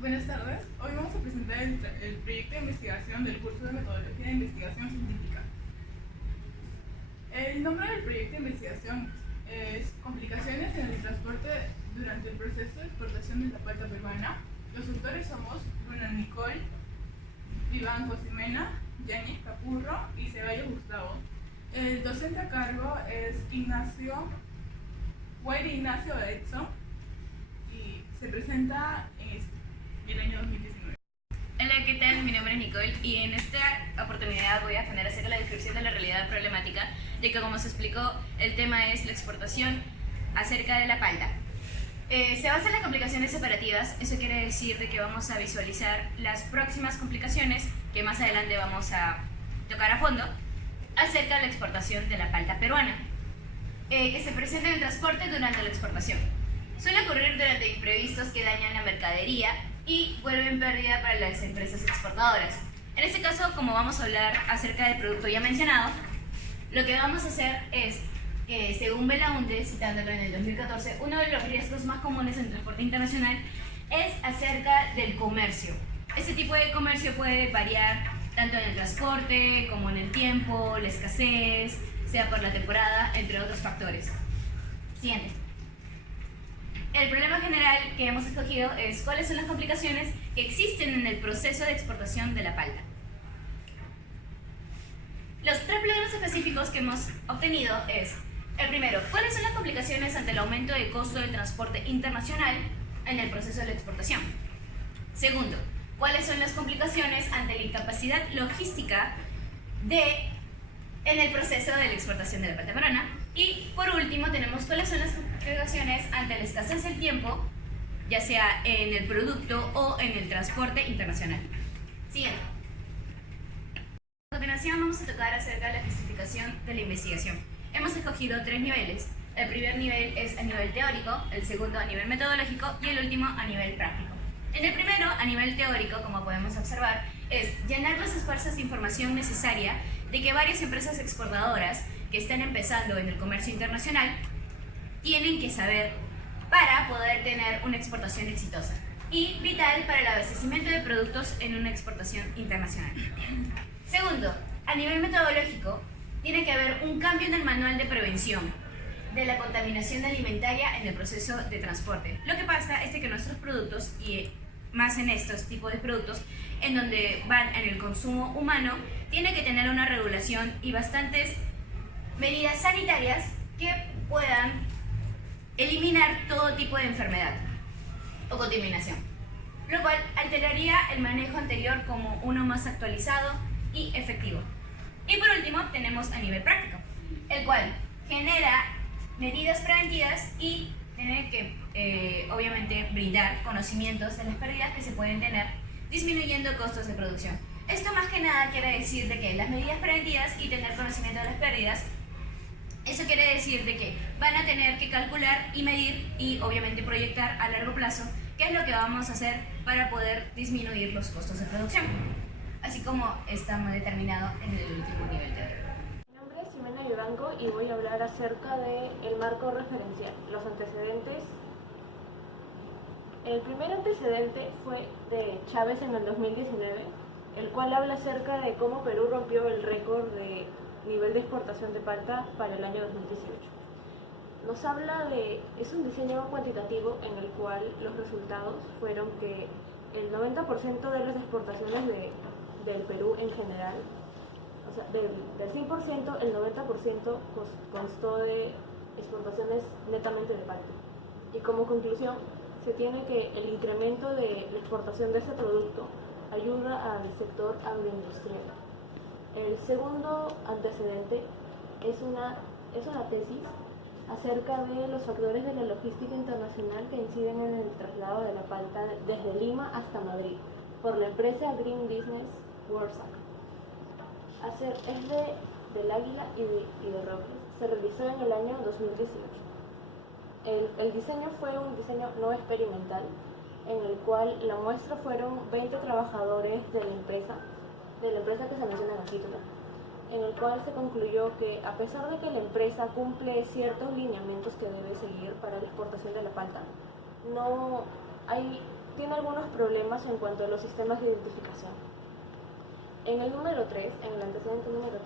Buenas tardes. Hoy vamos a presentar el proyecto de investigación del curso de Metodología de Investigación Científica. El nombre del proyecto de investigación es Complicaciones en el transporte durante el proceso de exportación de la palta peruana. Los autores somos Bruno Nicole, Iván Cosimena, Yanis Capurro y Ceballos Gustavo. El docente a cargo es Guaire Ignacio Edson y se presenta en el año 2019. Hola, ¿qué tal? Mi nombre es Nicole y en esta oportunidad voy a generar acerca de la descripción de la realidad problemática, ya que como se explicó, el tema es la exportación acerca de la palta. Se basa en las complicaciones separativas, eso quiere decir de que vamos a visualizar las próximas complicaciones que más adelante vamos a tocar a fondo acerca de la exportación de la palta peruana, que se presenta en el transporte durante la exportación. Suele ocurrir durante imprevistos que dañan la mercadería y vuelven pérdida para las empresas exportadoras. En este caso, como vamos a hablar acerca del producto ya mencionado, lo que vamos a hacer es que, según Belaunde, citándolo en el 2014, uno de los riesgos más comunes en el transporte internacional es acerca del comercio. Este tipo de comercio puede variar tanto en el transporte como en el tiempo, la escasez, sea por la temporada, entre otros factores. Siguiente. El problema general que hemos escogido es cuáles son las complicaciones que existen en el proceso de exportación de la palta. Los tres problemas específicos que hemos obtenido es: el primero, ¿cuáles son las complicaciones ante el aumento de costo del transporte internacional en el proceso de la exportación? Segundo, ¿cuáles son las complicaciones ante la incapacidad logística en el proceso de la exportación de la palta peruana? Y por último tenemos cuáles son las complicaciones ante la escasez del tiempo, ya sea en el producto o en el transporte internacional. Siguiente. A continuación vamos a tocar acerca de la justificación de la investigación. Hemos escogido tres niveles. El primer nivel es a nivel teórico, el segundo a nivel metodológico y el último a nivel práctico. En el primero, a nivel teórico, como podemos observar, es llenar los esfuerzos de información necesaria de que varias empresas exportadoras que están empezando en el comercio internacional tienen que saber para poder tener una exportación exitosa y vital para el abastecimiento de productos en una exportación internacional. Segundo, a nivel metodológico, tiene que haber un cambio en el manual de prevención de la contaminación alimentaria en el proceso de transporte. Lo que pasa es que nuestros productos, y más en estos tipos de productos, en donde van en el consumo humano, tiene que tener una regulación y bastantes medidas sanitarias que puedan eliminar todo tipo de enfermedad o contaminación, lo cual alteraría el manejo anterior como uno más actualizado y efectivo. Y por último tenemos a nivel práctico, el cual genera medidas preventivas y tiene que obviamente brindar conocimientos de las pérdidas que se pueden tener, disminuyendo costos de producción. Esto más que nada quiere decir de que las medidas preventivas y tener conocimiento de las pérdidas, eso quiere decir de que van a tener que calcular y medir y obviamente proyectar a largo plazo qué es lo que vamos a hacer para poder disminuir los costos de producción, así como está determinado en el último nivel teórico. Mi nombre es Ximena Vivanco y voy a hablar acerca del marco referencial, los antecedentes. El primer antecedente fue de Chávez en el 2019, el cual habla acerca de cómo Perú rompió el récord de nivel de exportación de palta para el año 2018. Nos habla es un diseño cuantitativo en el cual los resultados fueron que el 90% de las exportaciones del Perú en general, o sea, del 100%, el 90% constó de exportaciones netamente de palta. Y como conclusión, se tiene que el incremento de la exportación de ese producto ayuda al sector agroindustrial. El segundo antecedente es una tesis acerca de los factores de la logística internacional que inciden en el traslado de la palta desde Lima hasta Madrid por la empresa Green Business Worldsac. Es del Águila y de Robles. Se realizó en el año 2018. El diseño fue un diseño no experimental, en el cual la muestra fueron 20 trabajadores de la empresa que se menciona en el título, en el cual se concluyó que a pesar de que la empresa cumple ciertos lineamientos que debe seguir para la exportación de la palta, no hay tiene algunos problemas en cuanto a los sistemas de identificación. En el número 3, en el antecedente número 3,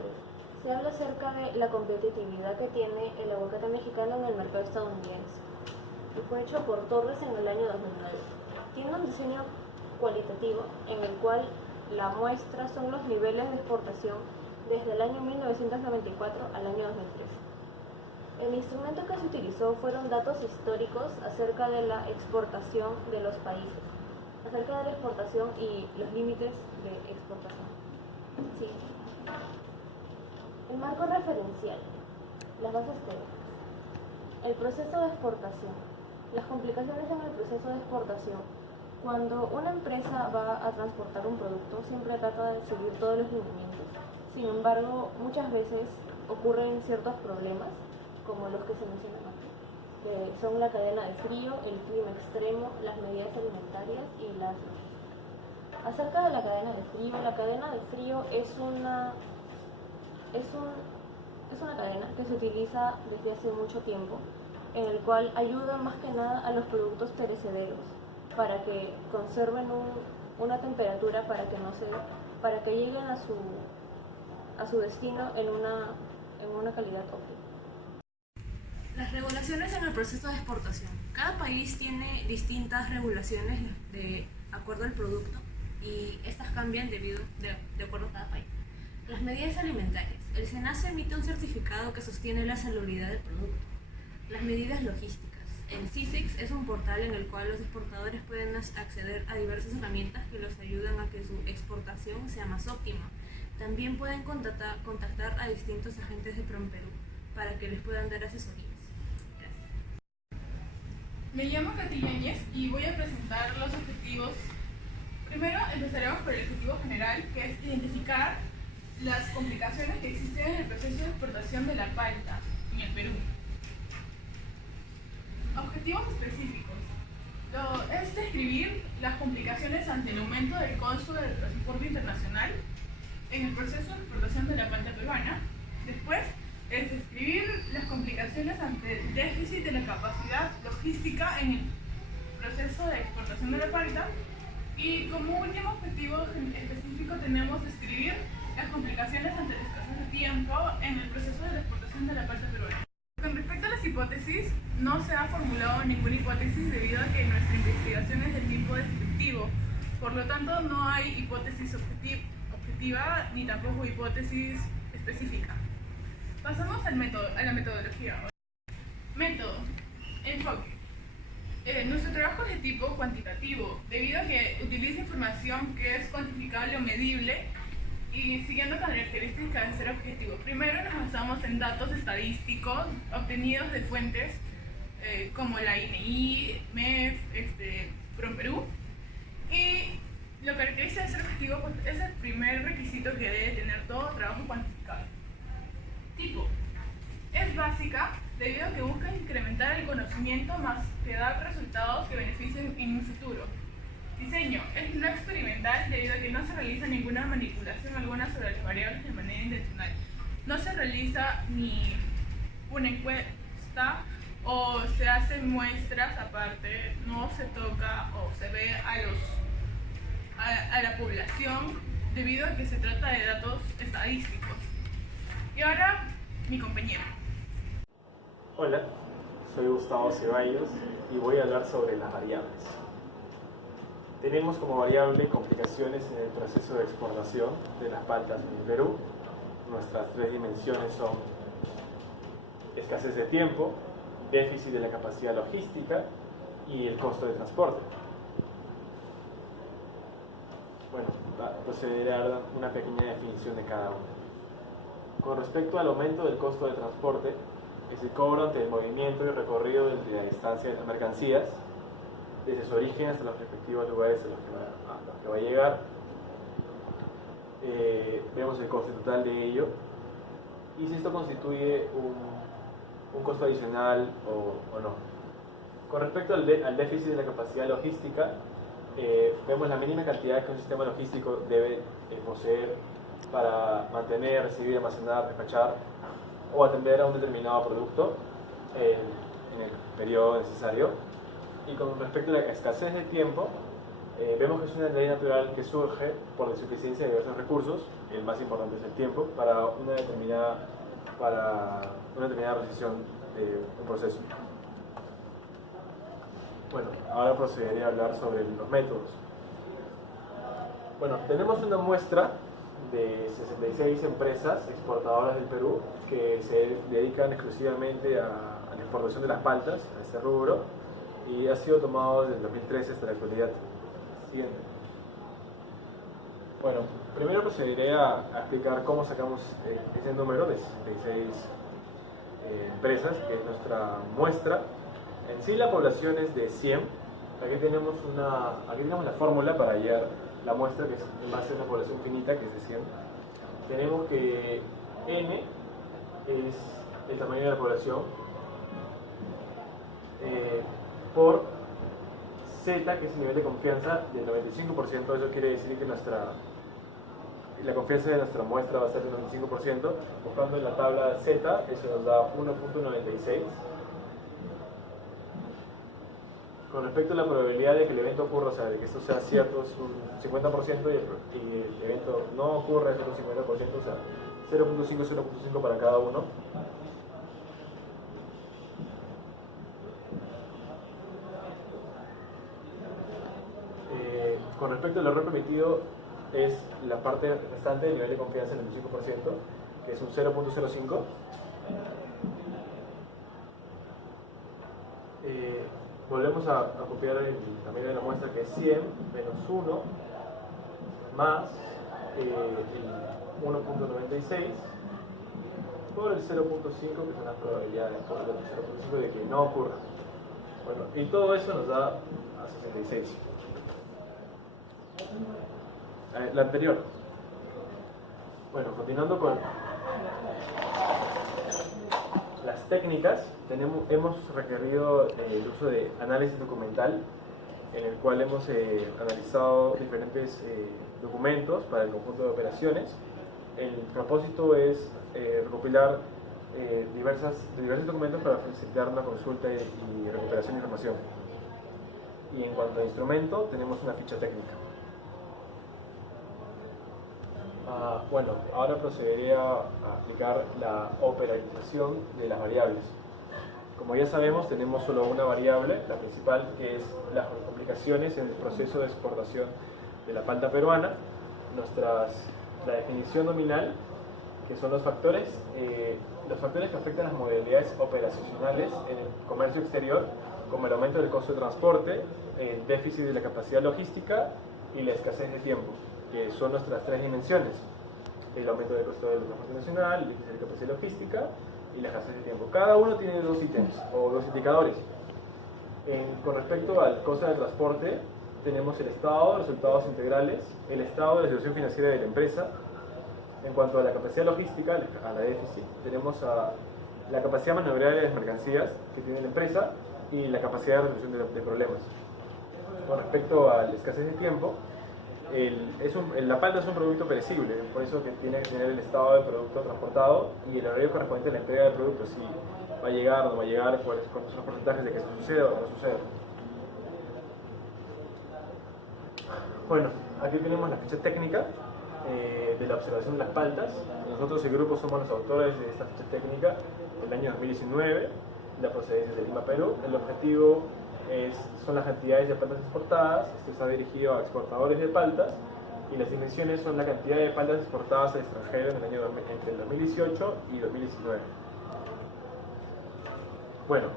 se habla acerca de la competitividad que tiene el aguacate mexicano en el mercado estadounidense. Y fue hecho por Torres en el año 2009. Tiene un diseño cualitativo en el cual la muestra son los niveles de exportación desde el año 1994 al año 2013. El instrumento que se utilizó fueron datos históricos acerca de la exportación de los países, acerca de la exportación y los límites de exportación. Sí. El marco referencial, las bases teóricas, el proceso de exportación, las complicaciones en el proceso de exportación. Cuando una empresa va a transportar un producto, siempre trata de seguir todos los lineamientos. Sin embargo, muchas veces ocurren ciertos problemas, como los que se mencionan aquí, que son la cadena de frío, el clima extremo, las medidas alimentarias y las logísticas. Acerca de la cadena de frío es una cadena que se utiliza desde hace mucho tiempo, en el cual ayuda más que nada a los productos perecederos para que conserven una temperatura para que lleguen a su destino en una calidad óptima. Las regulaciones en el proceso de exportación. Cada país tiene distintas regulaciones de acuerdo al producto y estas cambian de acuerdo a cada país. Las medidas alimentarias. El SENASA emite un certificado que sostiene la salubridad del producto. Las medidas logísticas. El CICEX es un portal en el cual los exportadores pueden acceder a diversas herramientas que los ayudan a que su exportación sea más óptima. También pueden contactar a distintos agentes de PROMPERÚ para que les puedan dar asesorías. Me llamo Katy Yáñez y voy a presentar los objetivos. Primero empezaremos por el objetivo general, que es identificar las complicaciones que existen en el proceso de exportación de la palta en el Perú. Objetivos específicos. Es describir las complicaciones ante el aumento del costo del transporte internacional en el proceso de exportación de la palta peruana. Después, es describir las complicaciones ante el déficit de la capacidad logística en el proceso de exportación de la palta. Y como último objetivo específico tenemos describir las complicaciones ante la escasez de tiempo en el proceso de la exportación de la palta peruana. Con respecto a las hipótesis, no se ha formulado ninguna hipótesis debido a que nuestra investigación es del tipo descriptivo. Por lo tanto, no hay hipótesis objetiva ni tampoco hipótesis específica. Pasamos al a la metodología. Método. Enfoque. Nuestro trabajo es de tipo cuantitativo, debido a que utiliza información que es cuantificable o medible y siguiendo con la característica de ser objetivo. Primero nos basamos en datos estadísticos obtenidos de fuentes como la INI, MEF, PROMPERÚ, y lo que caracteriza de ser objetivo es el primer requisito que debe tener todo trabajo cuantificable. Tipo. Es básica debido a que busca incrementar el conocimiento más que dar resultados que beneficien en un futuro. Diseño. Es no experimental debido a que no se realiza ninguna manipulación alguna sobre las variables de manera intencional. No se realiza ni una encuesta o se hacen muestras aparte, no se toca o se ve a la población debido a que se trata de datos estadísticos. Y ahora, mi compañero. Hola, soy Gustavo Ceballos y voy a hablar sobre las variables. Tenemos como variable complicaciones en el proceso de exportación de las paltas en el Perú. Nuestras tres dimensiones son escasez de tiempo, déficit de la capacidad logística y el costo de transporte. Bueno, procederé a dar una pequeña definición de cada una. Con respecto al aumento del costo de transporte, es el cobro ante el movimiento y recorrido de la distancia de las mercancías, desde su origen hasta los respectivos lugares a los que va a llegar. Vemos el coste total de ello y si esto constituye un costo adicional o no. Con respecto al déficit de la capacidad logística, vemos la mínima cantidad que un sistema logístico debe poseer para mantener, recibir, almacenar, despachar o atender a un determinado producto en el periodo necesario. Y con respecto a la escasez de tiempo, Vemos que es una ley natural que surge por la insuficiencia de diversos recursos, el más importante es el tiempo, para una determinada precisión de un proceso. Bueno, ahora procederé a hablar sobre los métodos. Bueno, tenemos una muestra de 66 empresas exportadoras del Perú que se dedican exclusivamente a la exportación de las paltas, a este rubro, y ha sido tomado desde el 2013 hasta la actualidad. Siguiente. Bueno, primero procederé a explicar cómo sacamos ese número de 66 empresas, que es nuestra muestra. En sí la población es de 100. Aquí tenemos la fórmula para hallar la muestra, que es en base a una población finita, que es de 100. Tenemos que N es el tamaño de la población por Z, que es el nivel de confianza del 95%. Eso quiere decir que la confianza de nuestra muestra va a ser del 95%. Buscando en la tabla Z, eso nos da 1.96. Con respecto a la probabilidad de que el evento ocurra, o sea, de que esto sea cierto, es un 50%, y el evento no ocurra es un 50%, o sea, 0.5 para cada uno. Con respecto al error permitido, es la parte restante del nivel de confianza en el 25%, que es un 0.05. Volvemos a copiar el tamaño de la muestra, que es 100 menos 1 más el 1.96 por el 0.5, que son las probabilidades por el 0.5 de que no ocurra. Bueno, y todo eso nos da a 66. La anterior. Bueno, continuando con las técnicas, hemos requerido el uso de análisis documental, en el cual hemos analizado diferentes documentos para el conjunto de operaciones. El propósito es recopilar diversos documentos para facilitar una consulta y recuperación de información. Y en cuanto a instrumento, tenemos una ficha técnica. Bueno, ahora procederé a aplicar la operalización de las variables. Como ya sabemos, tenemos solo una variable, la principal, que es las complicaciones en el proceso de exportación de la palta peruana, la definición nominal, que son los factores que afectan las modalidades operacionales en el comercio exterior, como el aumento del costo de transporte, el déficit de la capacidad logística y la escasez de tiempo, que son nuestras tres dimensiones: el aumento del costo del transporte nacional, el déficit de la capacidad logística y la escasez de tiempo. Cada uno tiene dos ítems o dos indicadores. Con respecto al costo del transporte, tenemos el estado, resultados integrales, el estado de la situación financiera de la empresa. En cuanto a la capacidad logística, a la déficit, tenemos la capacidad maniobrable de las mercancías que tiene la empresa y la capacidad de resolución de problemas. Con respecto a la escasez de tiempo, la palta es un producto perecible, por eso que tiene que tener el estado del producto transportado y el horario correspondiente a la entrega del producto, si va a llegar o no va a llegar, cuáles son los porcentajes de que eso suceda o no suceda. Bueno, aquí tenemos la ficha técnica de la observación de las paltas. Nosotros, el grupo, somos los autores de esta ficha técnica del año 2019, la procedencia de Lima, Perú. El objetivo son las cantidades de paltas exportadas. Esto está dirigido a exportadores de paltas, y las dimensiones son la cantidad de paltas exportadas al extranjero en el año entre el 2018 y 2019. Bueno,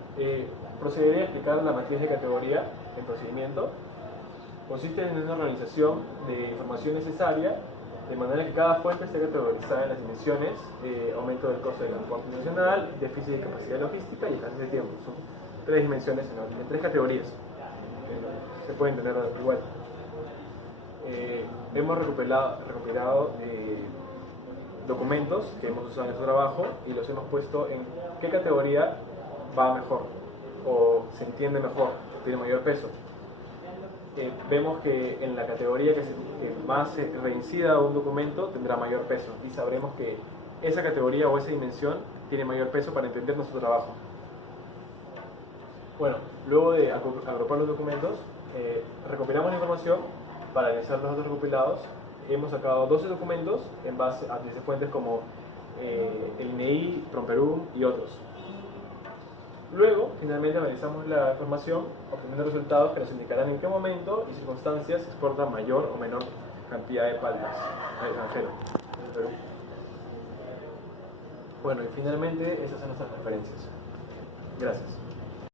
procederé a explicar la matriz de categoría en procedimiento. Consiste en una organización de información necesaria, de manera que cada fuente esté categorizada en las dimensiones: aumento del costo del transporte nacional, déficit de capacidad logística y escasez de tiempo. Son tres dimensiones en tres categorías. Se pueden entender igual. Hemos recopilado documentos que hemos usado en nuestro trabajo y los hemos puesto en qué categoría va mejor o se entiende mejor, tiene mayor peso. Vemos que en la categoría que más se reincida un documento tendrá mayor peso, y sabremos que esa categoría o esa dimensión tiene mayor peso para entender nuestro trabajo. Bueno, luego de agrupar los documentos, recopilamos la información para analizar los datos recopilados. Hemos sacado 12 documentos en base a 10 fuentes como el INEI, PROMPERÚ y otros. Luego, finalmente analizamos la información, obteniendo resultados que nos indicarán en qué momento y circunstancias se exporta mayor o menor cantidad de paltas al extranjero, en Perú. Bueno, y finalmente, estas son nuestras referencias. Gracias.